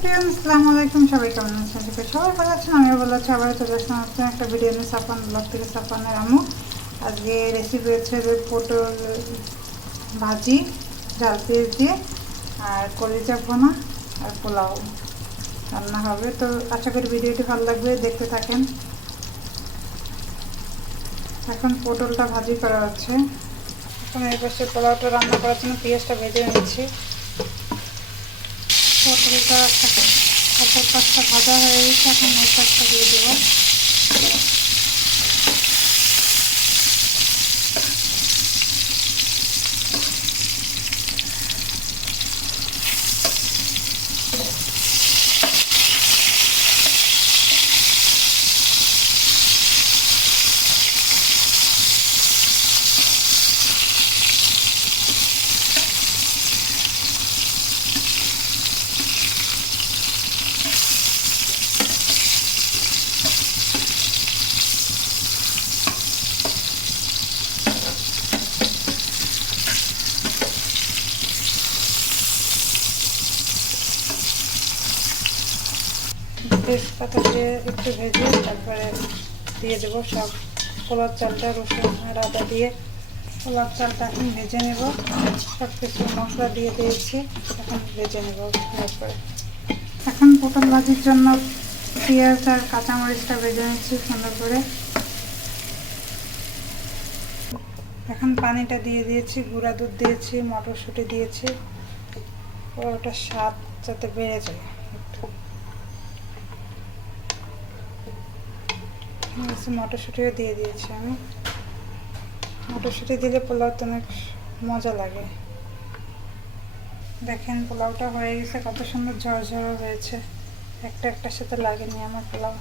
Friend আসসালামু আলাইকুম। সবাই সবাই ভালো আমিও আবার একটা সাপান আজকে রেসিপি হচ্ছে পটল ভাজি ঝাল পেঁয়াজ দিয়ে, আর কলিজা ভোনা আর পোলাও। রান্না হবে। তো আশা করি ভিডিওটি ভালো লাগবে। দেখতে থাকেন। এখন পটলটা ভাজি করা হচ্ছে। এখন এই পাশে পোলাওটা রান্না করার জন্য পেঁয়াজটা ভেজে নিচ্ছি। পটলটা অপর পাঁচটা ভাজা হয়ে গেছে এখন ওই পাশটা দিয়ে দেবো। তেজপাতা দিয়ে একটু ভেজে তারপরে দিয়ে দেবো সব পোলার চালটা, রসুন আর আদা দিয়ে। পোলার চালটা এখন ভেজে নেব। সব কিছু মশলা দিয়ে দিয়েছি, এখন ভেজে নেব তারপরে এখন পটল ভাজির জন্য পেঁয়াজ আর কাঁচামরিচটা ভেজে নিচ্ছি সুন্দর করে। এখন পানিটা দিয়ে দিয়েছি, গুঁড়া দুধ দিয়েছি, মটরশুঁটি দিয়েছি। ওটা স্বাদ যাতে বেড়ে যায় একটু কিছু মটরশুঁটিও দিয়ে দিয়েছি আমি। মটরশুঁটি দিলে পোলাওতে অনেক মজা লাগে। দেখেন, পোলাওটা হয়ে গেছে, কত সুন্দর ঝরঝর হয়েছে। একটা একটার সাথে লাগেনি আমার পোলাও।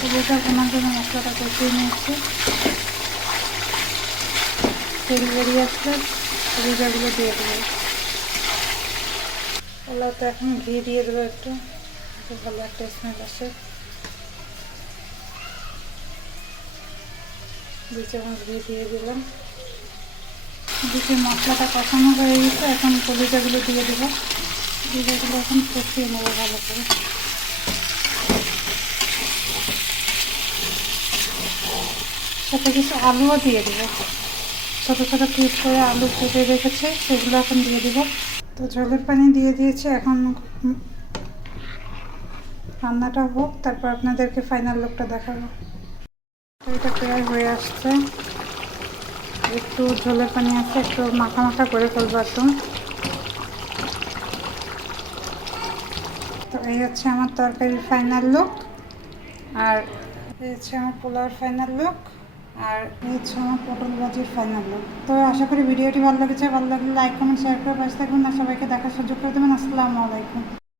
পুরোটা ভোনার জন্য মশলাটা কষিয়ে নিয়েছি। তেল বেরিয়ে আসলে দিয়ে দেবো। পোলাওতে এখন ঘি দিয়ে দেবো একটু। ভালো একটা স্মেল আসে। দু চামচ ঘি দিয়ে দিলাম। দিকে মশলাটা কষানো হয়ে গেছে, এখন কলিজাগুলো দিয়ে দেবো। কলিজাগুলো এখন কষিয়ে নেব ভালো করে। সাথে কিছু আলুও দিয়ে দেবো। ছোটো ছোটো পিস করে আলু কেটে রেখেছে, সেগুলো এখন দিয়ে দেবো। তো জলের পানি দিয়ে দিয়েছি, এখন রান্নাটা হোক, তারপর আপনাদেরকে ফাইনাল লুকটা দেখাবো। এটা প্রায় হয়ে আসছে। একটু ঝোলের পানি আছে, একটু মাখা মাখা করে ফেলব একদম। তো এই হচ্ছে আমার তরকারির ফাইনাল লুক আর এই হচ্ছে আমার পোলাওর ফাইনাল লুক আর এই আমার পটল ভাজির ফাইনাল লুক তো আশা করি ভিডিওটি ভালো লেগেছে। ভালো লাগলে লাইক কমেন্ট শেয়ার করে পাশে থাকবেন আর সবাইকে দেখার সুযোগ করে দেবেন। আসসালামু আলাইকুম।